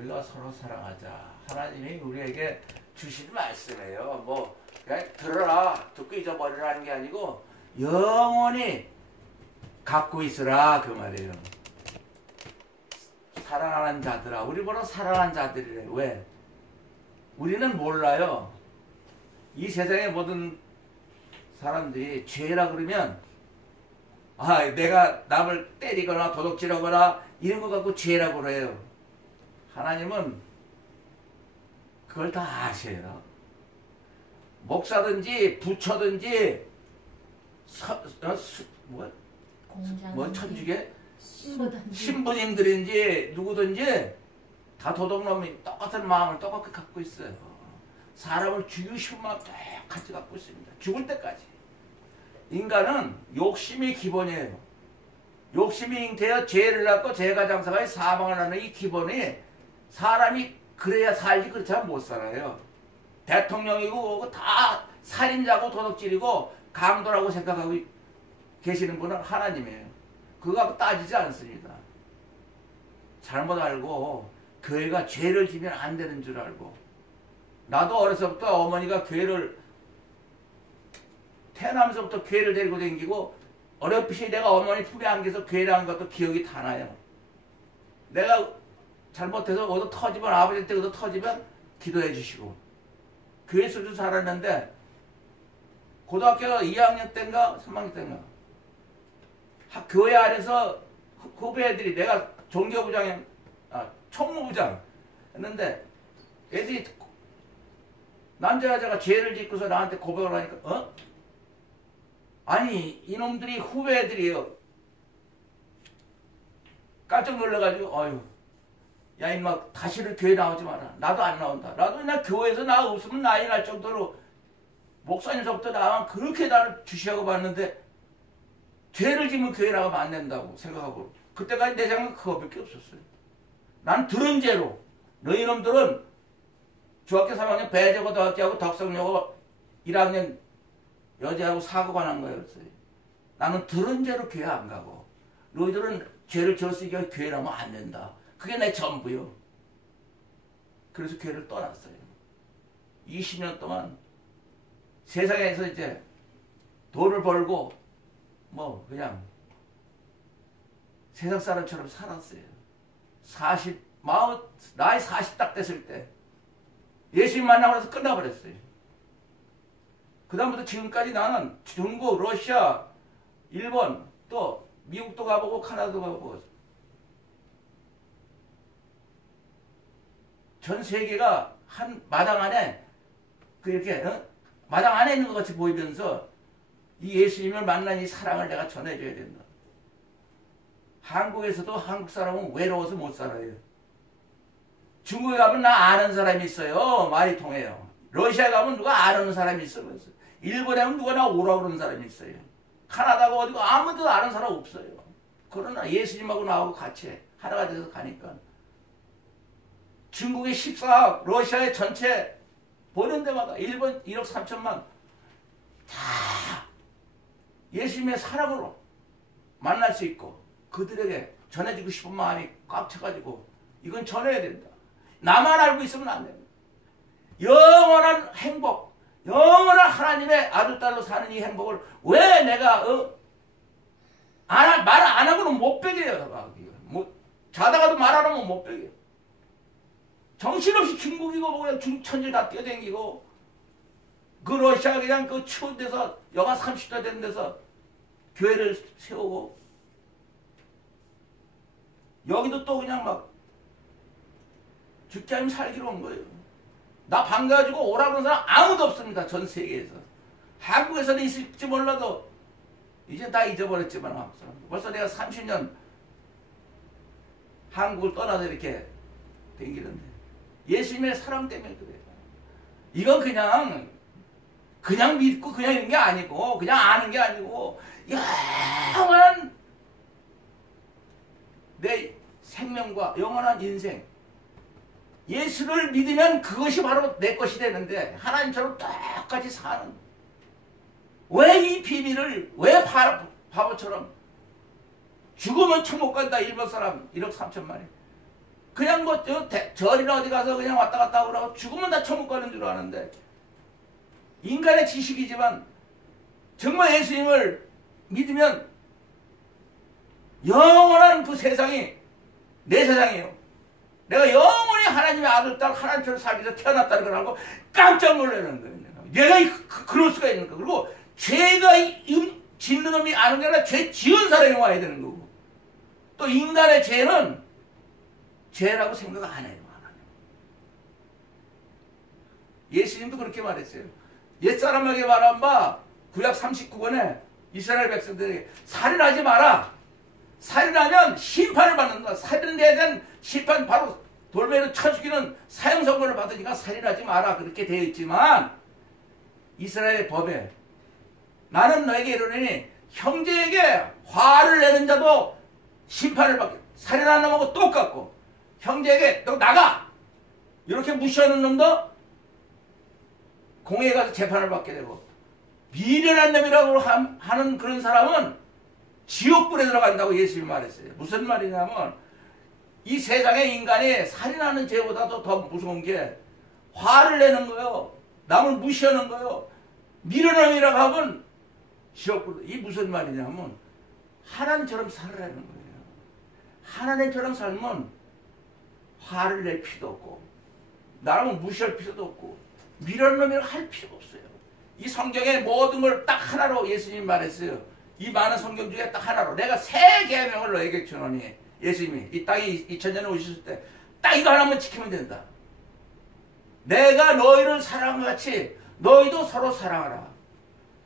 우리가 서로 사랑하자. 하나님이 우리에게 주신 말씀이에요. 뭐 그냥 들어라, 듣고 잊어버리라는 게 아니고 영원히 갖고 있으라 그 말이에요. 사랑하는 자들아. 우리 보러 사랑하는 자들이래. 왜? 우리는 몰라요. 이 세상의 모든 사람들이 죄라 그러면 내가 남을 때리거나 도둑질하거나 이런 거 갖고 죄라고 그래요. 하나님은 그걸 다 아세요. 목사든지 부처든지 천주교 신부님들인지 누구든지 다 도둑놈이 똑같은 마음을 똑같이 갖고 있어요. 사람을 죽이고 싶은 마음 똑같이 갖고 있습니다. 죽을 때까지. 인간은 욕심이 기본이에요. 욕심이 잉태여 죄를 낳고 죄가 장사하여 사망을 하는 이 기본이 사람이 그래야 살지 그렇지 않으면 못 살아요. 대통령이고 다 살인자고 도둑질이고 강도라고 생각하고 계시는 분은 하나님이에요. 그거 따지지 않습니다. 잘못 알고 교회가 죄를 지면 안 되는 줄 알고. 나도 어려서부터 어머니가 교회를 태어나면서부터 교회를 데리고 다니고 어렴풋이 내가 어머니 품에 안겨서 교회를 한 것도 기억이 다 나요. 내가 잘못해서 어디 터지면 아버지한테 어디 터지면 기도해 주시고 교회에서도 살았는데 고등학교 2학년 때인가 3학년 때인가 교회 안에서 후배들이 내가 종교부장 총무부장 했는데 애들이 남자 여자가 죄를 짓고서 나한테 고백을 하니까 아니 이놈들이 후배들이요 깜짝 놀라가지고 야 임마 다시는 교회 나오지 마라. 나도 안 나온다. 나도 그냥 교회에서 나 없으면 나이 날 정도로 목사님서부터 나만 그렇게 나를 주시하고 봤는데 죄를 지면 교회 나가면 안 된다고 생각하고 그때까지 내 생각은 그거밖에 없었어요. 난 들은 죄로 너희 놈들은 중학교 3학년 배제고등학교하고 덕성여고 1학년 여자하고 사고가 난 거였어요. 나는 들은 죄로 교회 안 가고 너희들은 죄를 지었으니까 교회 나면 안 된다. 그게 내 전부요. 그래서 교회를 떠났어요. 20년 동안 세상에서 이제 돈을 벌고 그냥 세상 사람처럼 살았어요. 나이 40 딱 됐을 때 예수님 만나고 나서 끝나버렸어요. 그 다음부터 지금까지 나는 중국, 러시아, 일본 또 미국도 가보고 카나다도 가보고 전 세계가 한 마당 안에 그렇게 마당 안에 있는 것 같이 보이면서 이 예수님을 만난 이 사랑을 내가 전해줘야 된다. 한국에서도 한국 사람은 외로워서 못 살아요. 중국에 가면 나 아는 사람이 있어요. 말이 통해요. 러시아에 가면 누가 아는 사람이 있어요. 일본에 가면 누가 나 오라고 그러는 사람이 있어요. 카나다가 어디고 아무도 아는 사람 없어요. 그러나 예수님하고 나하고 같이 하나가 돼서 가니까 중국의 14억, 러시아의 전체 보는 데마다 일본 1억 3천만 다 예수님의 사랑으로 만날 수 있고 그들에게 전해주고 싶은 마음이 꽉 차가지고 이건 전해야 된다. 나만 알고 있으면 안 됩니다. 영원한 행복, 영원한 하나님의 아들, 딸로 사는 이 행복을 왜 내가 말 안 하고는 못 베겨요. 자다가도 말 안 하면 못 베겨요. 정신없이 중국이고 그냥 중천지 다 뛰어다니고 그 러시아 그냥 그 추운 데서 영하 30도 되는 데서 교회를 세우고 여기도 또 그냥 막 죽지 않으면 살기로 온 거예요. 나 반가가지고 오라고 하는 사람 아무도 없습니다. 전 세계에서. 한국에서는 있을지 몰라도 이제 다 잊어버렸지만 한국 사람. 벌써 내가 30년 한국을 떠나서 이렇게 댕기는데 예수님의 사랑 때문에 그래요. 이건 그냥 믿고 그냥 이런 게 아니고 그냥 아는 게 아니고 영원한 내 생명과 영원한 인생 예수를 믿으면 그것이 바로 내 것이 되는데 하나님처럼 똑같이 사는 왜 이 비밀을 왜 바보처럼 죽으면 천국 간다 일본 사람 1억 3천만이 그냥 뭐 절이나 어디 가서 그냥 왔다 갔다 하고 죽으면 다 천국 가는 줄 아는데 인간의 지식이지만 정말 예수님을 믿으면 영원한 그 세상이 내 세상이에요. 내가 영원히 하나님의 아들, 딸, 하나님처럼 살기 위해서 태어났다는 걸 알고 깜짝 놀라는 거예요. 내가 그럴 수가 있는가. 그리고 죄가 짓는 놈이 아는 게 아니라 죄 지은 사람이 와야 되는 거고. 또 인간의 죄는 죄라고 생각 안 해요. 예수님도 그렇게 말했어요. 옛사람에게 말한 바 구약 39권에 이스라엘 백성들에게 살인하지 마라. 살인하면 심판을 받는다. 살인에 대한 심판, 바로 돌멩이로 쳐 죽이는 사형 선고를 받으니까 살인하지 마라. 그렇게 되어 있지만 이스라엘의 법에 나는 너에게 이르노니 형제에게 화를 내는 자도 심판을 받게, 살인하는 놈하고 똑같고, 형제에게 너 나가 이렇게 무시하는 놈도 공회에 가서 재판을 받게 되고, 미련한 놈이라고 하는 그런 사람은 지옥불에 들어간다고 예수님이 말했어요. 무슨 말이냐면 이 세상의 인간이 살인하는 죄보다도 더 무서운 게 화를 내는 거예요. 남을 무시하는 거예요. 미련한 놈이라고 하면 지옥불. 이 무슨 말이냐면 하나님처럼 살으라는 거예요. 하나님처럼 살면 화를 낼 필요도 없고 남을 무시할 필요도 없고 미련한 놈이라고 할 필요가 없어요. 이 성경의 모든 걸 딱 하나로 예수님이 말했어요. 이 많은 성경 중에 딱 하나로 내가 새 계명을 너에게 주노니, 예수님이 이 땅에 2000년에 오셨을 때 딱 이거 하나만 지키면 된다. 내가 너희를 사랑한 같이 너희도 서로 사랑하라.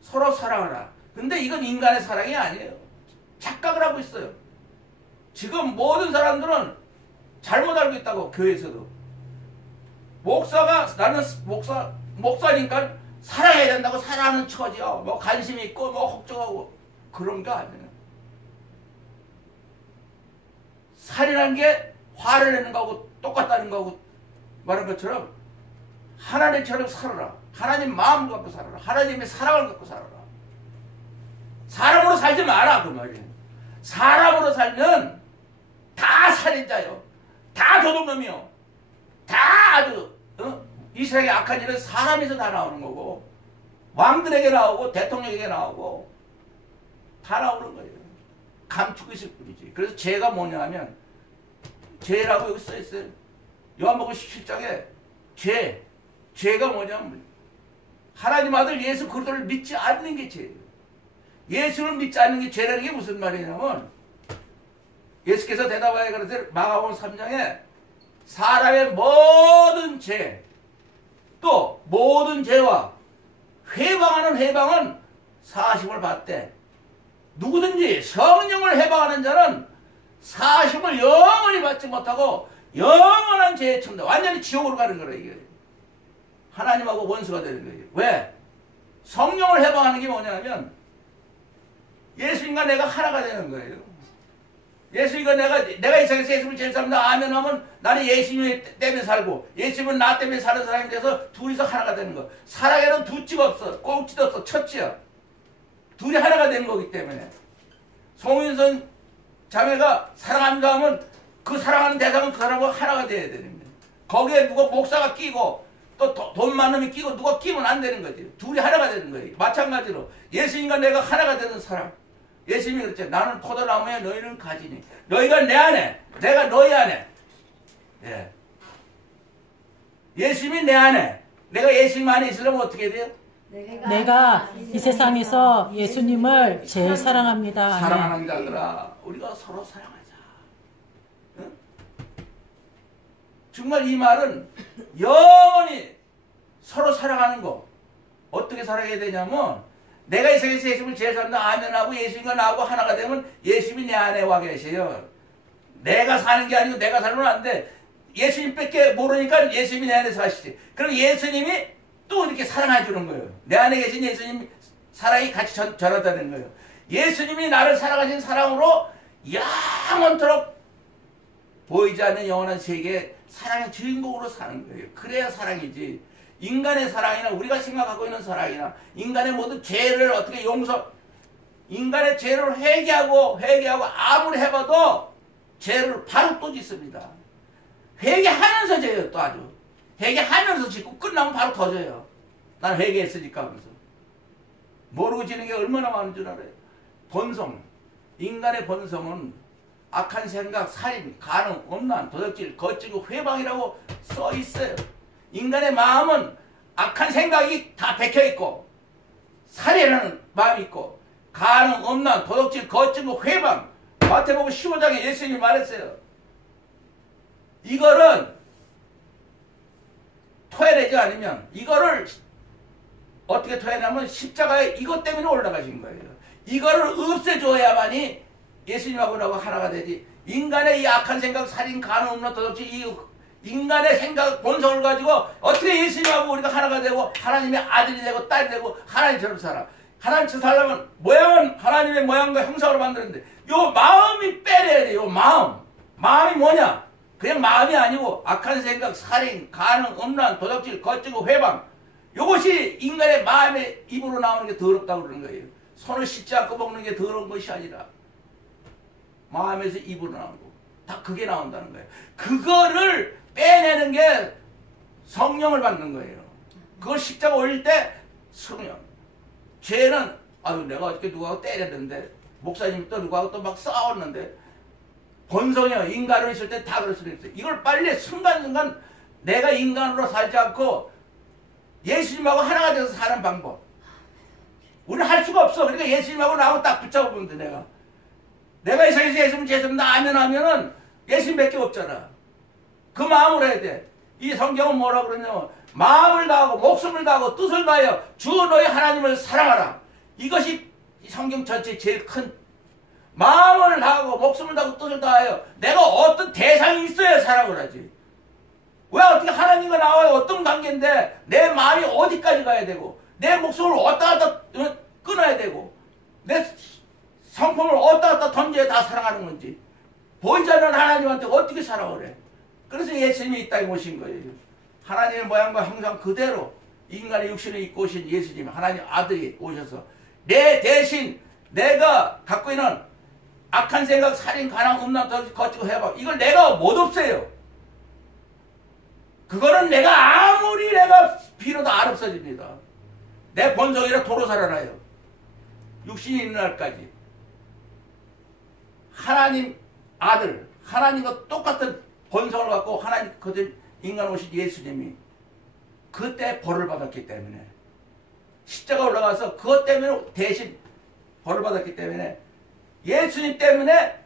서로 사랑하라. 근데 이건 인간의 사랑이 아니에요. 착각을 하고 있어요. 지금 모든 사람들은 잘못 알고 있다고. 교회에서도 목사가, 나는 목사니까 사랑해야 된다고 사랑하는 처지요. 뭐 관심 있고 뭐 걱정하고 그런 거 아니에요. 살인하는 게 화를 내는 거하고 똑같다는 거하고 말한 것처럼 하나님처럼 살아라. 하나님 마음 갖고 살아라. 하나님의 사랑을 갖고 살아라. 사람으로 살지 마라 그 말이에요. 사람으로 살면 다 살인자요. 다 도둑놈이요. 다 아주 이 세상의 악한 일은 사람에서 다 나오는 거고, 왕들에게 나오고 대통령에게 나오고 다 나오는 거예요. 감추고 있을 뿐이지. 그래서 죄가 뭐냐 하면, 죄라고 여기 써있어요. 요한복음 17장에 죄가 뭐냐면 하나님 아들 예수 그리스도를 믿지 않는 게 죄예요. 예수를 믿지 않는 게 죄라는 게 무슨 말이냐면, 예수께서 대답하여 그러세요. 마가복음 3장에 사람의 모든 죄, 또 모든 죄와 회방하는 회방은 사심을 받되, 누구든지 성령을 해방하는 자는 사심을 영원히 받지 못하고 영원한 죄에 처한다. 완전히 지옥으로 가는 거라 이게. 하나님하고 원수가 되는 거예요. 왜? 성령을 해방하는 게 뭐냐면 예수님과 내가 하나가 되는 거예요. 예수님과 내가 이 세상에서 예수님을 제일 사랑한다 아멘 하면 나는 예수님 때문에 살고 예수님은 나 때문에 사는 사람이 돼서 둘이서 하나가 되는 거. 사랑에는 두치가 없어. 꼭지도 없어. 첫치야. 둘이 하나가 되는 거기 때문에. 송윤선 자매가 사랑한다 하면 그 사랑하는 대상은 그 사람과 하나가 돼야 되는 거예요. 거기에 누가 목사가 끼고 또 돈 많은 놈이 끼고 누가 끼면 안 되는 거지. 둘이 하나가 되는 거예요. 마찬가지로 예수님과 내가 하나가 되는 사람. 예수님이 그랬죠. 나는 포도나무에 너희는 가지니. 너희가 내 안에, 내가 너희 안에. 예. 예수님이 내 안에, 내가 예수님 안에 있으려면 어떻게 돼요? 내가 이 세상에서 예수님을 제일 사랑합니다. 사랑하는 자들아, 우리가 서로 사랑하자. 응? 정말 이 말은 영원히 서로 사랑하는 거. 어떻게 사랑해야 되냐면, 내가 이 세상에서 예수님을 제일 사랑한다 아멘하고 예수님과 나하고 하나가 되면 예수님이 내 안에 와 계세요. 내가 사는 게 아니고 내가 살면 안 돼. 예수님밖에 모르니까 예수님이 내 안에 사시지. 그럼 예수님이 또 이렇게 사랑해 주는 거예요. 내 안에 계신 예수님 사랑이 같이 전하다는 거예요. 예수님이 나를 사랑하신 사랑으로 영원토록 보이지 않는 영원한 세계에 사랑의 주인공으로 사는 거예요. 그래야 사랑이지. 인간의 사랑이나 우리가 생각하고 있는 사랑이나 인간의 모든 죄를 어떻게 인간의 죄를 회개하고 아무리 해봐도 죄를 바로 또 짓습니다. 회개하면서 져요. 또 아주 회개하면서 짓고 끝나면 바로 터져요. 난 회개했으니까 하면서. 모르고 지는 게 얼마나 많은 줄 알아요. 본성, 인간의 본성은 악한 생각, 살인, 간음, 음란, 도적질, 거짓고 회방이라고 써 있어요. 인간의 마음은 악한 생각이 다 bek혀 있고, 살인하는 마음이 있고, 간음, 음란, 도적질, 거짓고 회방. 마태복음 15장에 예수님이 말했어요. 이거를 토해내지 않으면, 이거를 어떻게 토해내냐면 십자가에 이것 때문에 올라가신 거예요. 이거를 없애줘야만이 예수님하고 나하고 하나가 되지. 인간의 이 악한 생각, 살인, 간음, 음란, 도적질, 이 인간의 생각, 본성을 가지고 어떻게 예수님하고 우리가 하나가 되고 하나님의 아들이 되고 딸이 되고 하나님처럼 살아. 하나님처럼 살려면 모양은 하나님의 모양과 형상으로 만들었는데 요 마음이 빼내야 돼요. 마음. 마음이 뭐냐? 그냥 마음이 아니고 악한 생각, 살인, 간음, 음란, 도적질, 거짓고 회방. 요것이 인간의 마음의 입으로 나오는 게 더럽다고 그러는 거예요. 손을 씻지 않고 먹는 게 더러운 것이 아니라 마음에서 입으로 나오는 거. 다 그게 나온다는 거예요. 그거를 빼내는 게 성령을 받는 거예요. 그걸 십자가 올릴 때 성령. 죄는 아유 내가 어저께 누구하고 때렸는데 목사님 또 누구하고 또 막 싸웠는데 본성이요. 인간으로 있을 때 다 그럴 수도 있어요. 이걸 빨리 순간순간 내가 인간으로 살지 않고 예수님하고 하나가 돼서 사는 방법. 우리는 할 수가 없어. 그러니까 예수님하고 나하고 딱 붙잡으면 돼. 내가 이 세상에서 예수님 죄송합니다 아멘 하면은 예수님밖에 없잖아. 그 마음으로 해야 돼. 이 성경은 뭐라고 그러냐면 마음을 다하고 목숨을 다하고 뜻을 다하여 주 너희 하나님을 사랑하라. 이것이 성경 전체 제일 큰 마음을 다하고 목숨을 다하고 뜻을 다하여 내가 어떤 대상이 있어야 사랑을 하지. 왜 어떻게 하나님과 나와의 어떤 관계인데 내 마음이 어디까지 가야 되고 내 목숨을 어디다 갖다 끊어야 되고 내 성품을 어디다 갖다 던져야 다 사랑하는 건지 보이지 않는 하나님한테 어떻게 사랑을 해. 그래서 예수님이 이 땅에 오신 거예요. 하나님의 모양과 형상 그대로 인간의 육신을 입고 오신 예수님 하나님 아들이 오셔서 내 대신 내가 갖고 있는 악한 생각, 살인, 간음, 음란, 거짓고 해봐. 이걸 내가 못 없애요. 그거는 내가 아무리 내가 빌어도 안 없어집니다. 내 본성이라 도로 살아나요. 육신이 있는 날까지. 하나님 아들, 하나님과 똑같은 본성을 갖고 하나님 그들 인간 오신 예수님이 그때 벌을 받았기 때문에 십자가 올라가서 그것 때문에 대신 벌을 받았기 때문에 예수님 때문에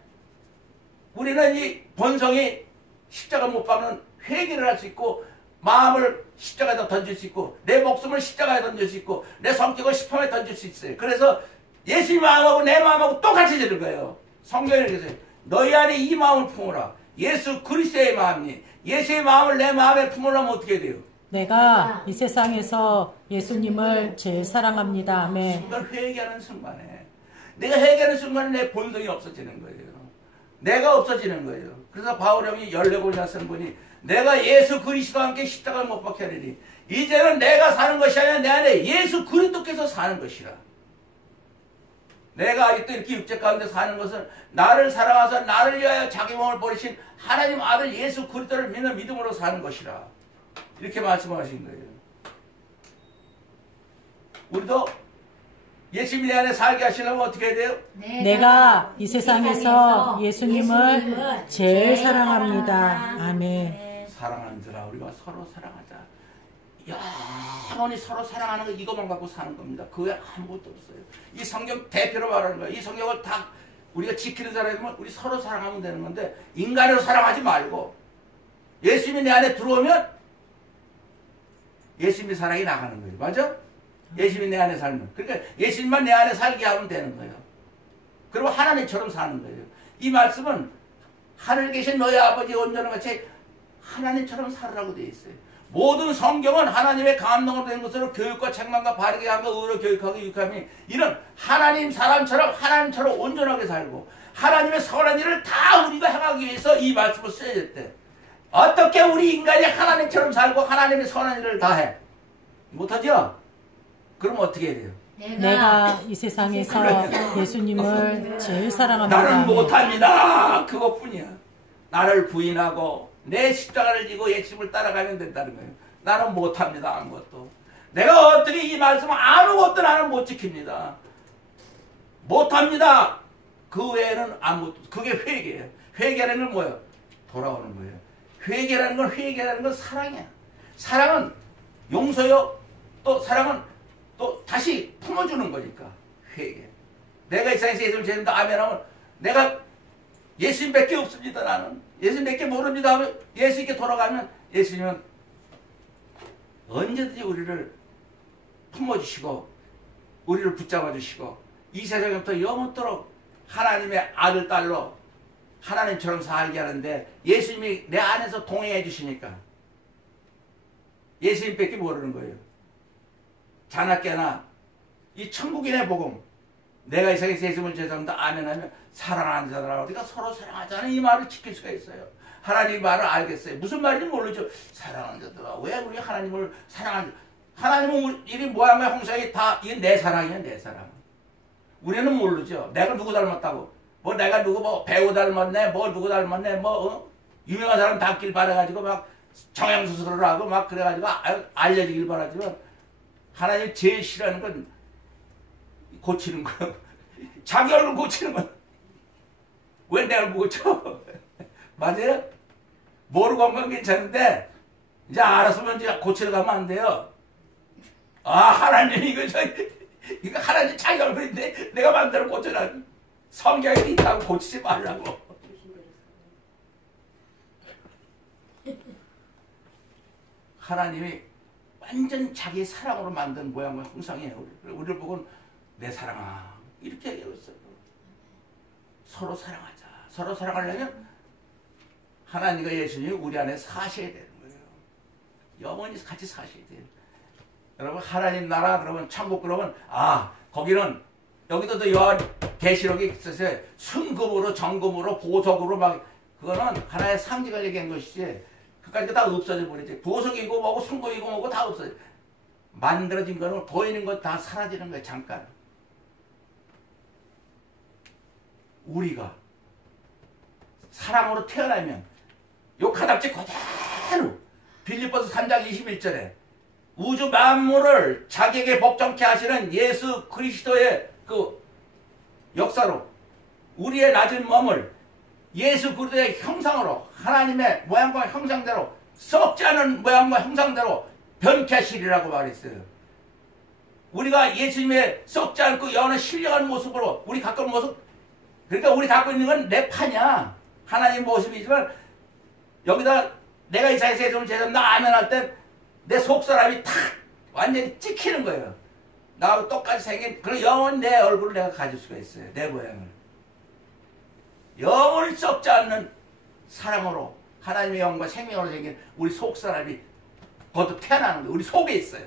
우리는 이 본성이 십자가 못 박는 회개를 할 수 있고 마음을 십자가에다 던질 수 있고 내 목숨을 십자가에 던질 수 있고 내 성격을 십함에 던질 수 있어요. 그래서 예수님 마음하고 내 마음하고 똑같이 되는 거예요. 성경에 이렇게 써요. 너희 안에 이 마음을 품어라. 예수 그리스도의 마음이 예수의 마음을 내 마음에 품으려면 어떻게 돼요? 내가 이 세상에서 예수님을 제일 사랑합니다. 아멘. 순간 회개하는 순간에 내가 회개하는 순간에 내 본성이 없어지는 거예요. 내가 없어지는 거예요. 그래서 바울 형이 14권이나 쓴 분이 내가 예수 그리스도와 함께 십자가를 못 박게 하리니 이제는 내가 사는 것이 아니라 내 안에 예수 그리스도께서 사는 것이라. 내가 아직도 이렇게 육체 가운데 사는 것은 나를 사랑하사 나를 위하여 자기 몸을 버리신 하나님 아들 예수 그리스도를 믿는 믿음으로 사는 것이라. 이렇게 말씀하신 거예요. 우리도 예수님 내 안에 살게 하시려면 어떻게 해야 돼요? 내가 이 세상에서 예수님을 제일 사랑합니다. 아멘. 사랑하는 자라 우리가 서로 사랑하자. 영원히 서로 사랑하는 거 이것만 갖고 사는 겁니다. 그 외에 아무것도 없어요. 이 성경 대표로 말하는 거예요. 이 성경을 다 우리가 지키는 사람이면 우리 서로 사랑하면 되는 건데 인간을 사랑하지 말고 예수님이 내 안에 들어오면 예수님의 사랑이 나가는 거예요. 맞아? 예수님이 내 안에 살면. 그러니까 예수님만 내 안에 살게 하면 되는 거예요. 그리고 하나님처럼 사는 거예요. 이 말씀은 하늘에 계신 너희 아버지 온전한 같이 하나님처럼 살으라고 되어 있어요. 모든 성경은 하나님의 감동으로 된 것으로 교육과 책망과 바르게 하고 의로 교육하고 유익함이 이런 하나님 사람처럼 하나님처럼 온전하게 살고 하나님의 선한 일을 다 우리가 행하기 위해서 이 말씀을 써야 돼. 어떻게 우리 인간이 하나님처럼 살고 하나님의 선한 일을 다 해? 못하죠? 그럼 어떻게 해야 돼요? 내가 이 세상에서 예수님을 제일 사랑합니다. 나는 못합니다. 그것뿐이야. 나를 부인하고 내 십자가를 지고 예수님을 따라가면 된다는 거예요. 나는 못합니다. 아무것도. 내가 어떻게 이 말씀을 아무것도 나는 못 지킵니다. 못합니다. 그 외에는 아무것도. 그게 회개예요. 회개라는 건 뭐예요? 돌아오는 거예요. 회개라는 건 사랑이야. 사랑은 용서요. 또 사랑은 또 다시 품어주는 거니까. 회개. 내가 이 세상에서 예수를 죄진다 아멘하면 내가 예수님밖에 없습니다. 나는 예수님밖에 모릅니다 하면 예수님께 돌아가면 예수님은 언제든지 우리를 품어주시고 우리를 붙잡아 주시고 이 세상부터 영원토록 하나님의 아들 딸로 하나님처럼 살게 하는데 예수님이 내 안에서 동행해 주시니까 예수님밖에 모르는 거예요. 자나깨나 이 천국인의 복음 내가 이 세상에서 예수님을 죄송합니다 아멘하면 사랑하는 자들아 우리가 서로 사랑하자는 이 말을 지킬 수가 있어요. 하나님 말을 알겠어요. 무슨 말인지 모르죠. 사랑하는 자들아 왜 우리 하나님을 사랑하는 하나님은 우리 모양의 형상이 다 이게 내 사랑이야. 내 사랑. 우리는 모르죠. 내가 누구 닮았다고 뭐 내가 누구 뭐 배우 닮았네 뭐 누구 닮았네 뭐 유명한 사람 닮길 바라가지고 막 정형수술을 하고 막 그래가지고 알려지길 바라지만 하나님 제일 싫어하는 건 고치는 거예요. 자기 얼굴 고치는 거예요. 왜 내 얼굴 고쳐? 맞아요? 모르고 한 건 괜찮은데 이제 알았으면 이제 고치러 가면 안 돼요. 아 하나님 이거 하나님 자기 얼굴인데 내가 마음대로 고쳐라. 성경에 있다고 고치지 말라고. 하나님이 완전 자기 사랑으로 만든 모양과 형상이에요. 우리를 보고 내 사랑아 이렇게 얘기했어요. 서로 사랑하자. 서로 사랑하려면 하나님과 예수님이 우리 안에 사셔야 되는 거예요. 영원히 같이 사셔야 돼요. 여러분 하나님 나라 그러면 천국 그러면 거기는 여기도 요한 계시록이 있어서 순금으로 정금으로 보석으로 막 그거는 하나의 상징을 얘기한 것이지 그까지 다 없어져 버리지. 보석이고 뭐고 순금이고 뭐고 다 없어져. 만들어진 거는 보이는 것 다 사라지는 거예요. 잠깐. 우리가 사랑으로 태어나면 요 가닥지 그대로 빌립보서 3장 21절에 우주 만물을 자기에게 복종케 하시는 예수 그리스도의 그 역사로 우리의 낮은 몸을 예수 그리스도의 형상으로 하나님의 모양과 형상대로 썩지 않은 모양과 형상대로 변케 하시리라고 말했어요. 우리가 예수님의 썩지 않고 영원한 신령한 모습으로 우리 갖고 있는 모습 그러니까 우리 갖고 있는 건 내 판이야. 하나님 모습이지만 여기다 내가 이 세상에서 예수님을 제대한다 아멘할 때 내 속사람이 탁 완전히 찍히는 거예요. 나하고 똑같이 생긴 그런 영원히 내 얼굴을 내가 가질 수가 있어요. 내 모양을. 영원히 썩지 않는 사랑으로 하나님의 영과 생명으로 생긴 우리 속사람이 거듭 태어나는 거예요. 우리 속에 있어요.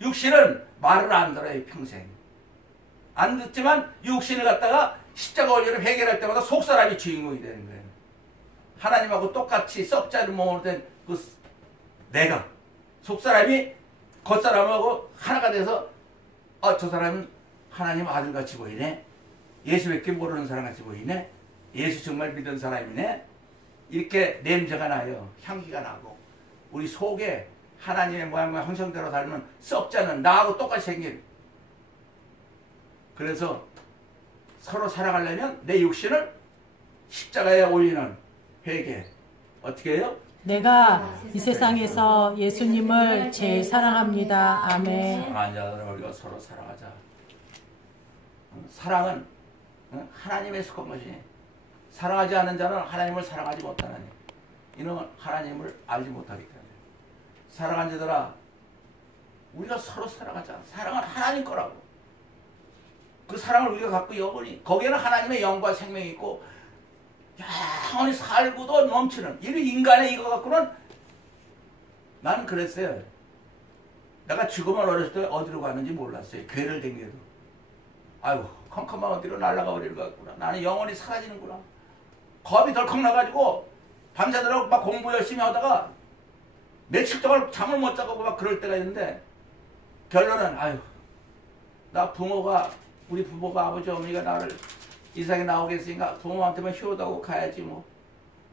육신은 말을 안 들어요. 평생. 안 듣지만 육신을 갖다가 십자가 원리를 해결할 때마다 속사람이 주인공이 되는 거예요. 하나님하고 똑같이 썩지 않은 몸으로 된 그 내가 속사람이 겉사람하고 하나가 돼서 저 사람은 하나님 아들같이 보이네. 예수밖에 모르는 사람같이 보이네. 예수 정말 믿는 사람이네. 이렇게 냄새가 나요. 향기가 나고 우리 속에 하나님의 모양과 형상대로 닮은 썩지 않은 나하고 똑같이 생긴 그래서 서로 사랑하려면 내 육신을 십자가에 올리는 회개 어떻게 해요? 내가 이 세상에서 예수님을 제일 사랑합니다. 아멘. 사랑하는 자들아 우리가 서로 사랑하자. 사랑은 하나님의 속한 것이니 사랑하지 않는 자는 하나님을 사랑하지 못하나니 이는 하나님을 알지 못하기 때문에 사랑하는 자들아 우리가 서로 사랑하자. 사랑은 하나님 거라고. 그 사랑을 우리가 갖고 영원히 거기에는 하나님의 영과 생명이 있고 영원히 살고도 넘치는 이 인간의 이거 갖고는 나는 그랬어요. 내가 죽음을 어렸을 때 어디로 갔는지 몰랐어요. 괴를 댕겨도 아이고 컴컴한 어디로 날아가 버리는 것 같구나. 나는 영원히 사라지는구나. 겁이 덜컥 나가지고 밤새도록 막 공부 열심히 하다가 며칠 동안 잠을 못 자고 막 그럴 때가 있는데 결론은 아유 나 부모가 우리 부모가 아버지 어머니가 나를 이 세상에 나오게 했으니까 부모한테만 효도하고 가야지 뭐.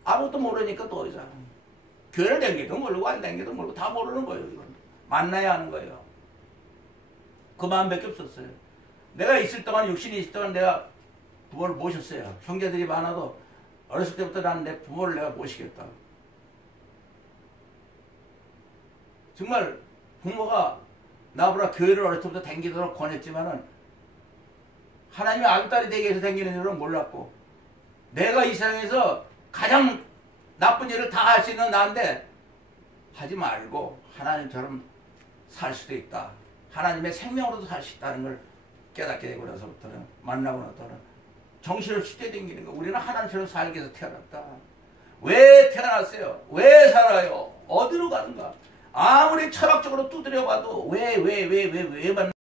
아무것도 모르니까 또 이상 교회를 댕기도 모르고 안 댕기도 모르고 다 모르는 거예요. 이건 만나야 하는 거예요. 그 마음밖에 없었어요. 내가 있을 동안, 육신이 있을 동안 내가 부모를 모셨어요. 형제들이 많아도 어렸을 때부터 나는 내 부모를 내가 모시겠다. 정말 부모가 나보다 교회를 어렸을 때부터 댕기도록 권했지만은 하나님의 아들딸이 되기 위해서 댕기는 줄은 몰랐고, 내가 이 세상에서 가장 나쁜 일을 다 할 수 있는 나인데 하지 말고 하나님처럼 살 수도 있다. 하나님의 생명으로도 살 수 있다는 걸 깨닫게 되고 나서부터는, 만나고 나서는 정신없이 뛰어다니는 거. 우리는 하나님처럼 살기 위해서 태어났다. 왜 태어났어요? 왜 살아요? 어디로 가는가? 아무리 철학적으로 두드려봐도 왜 만나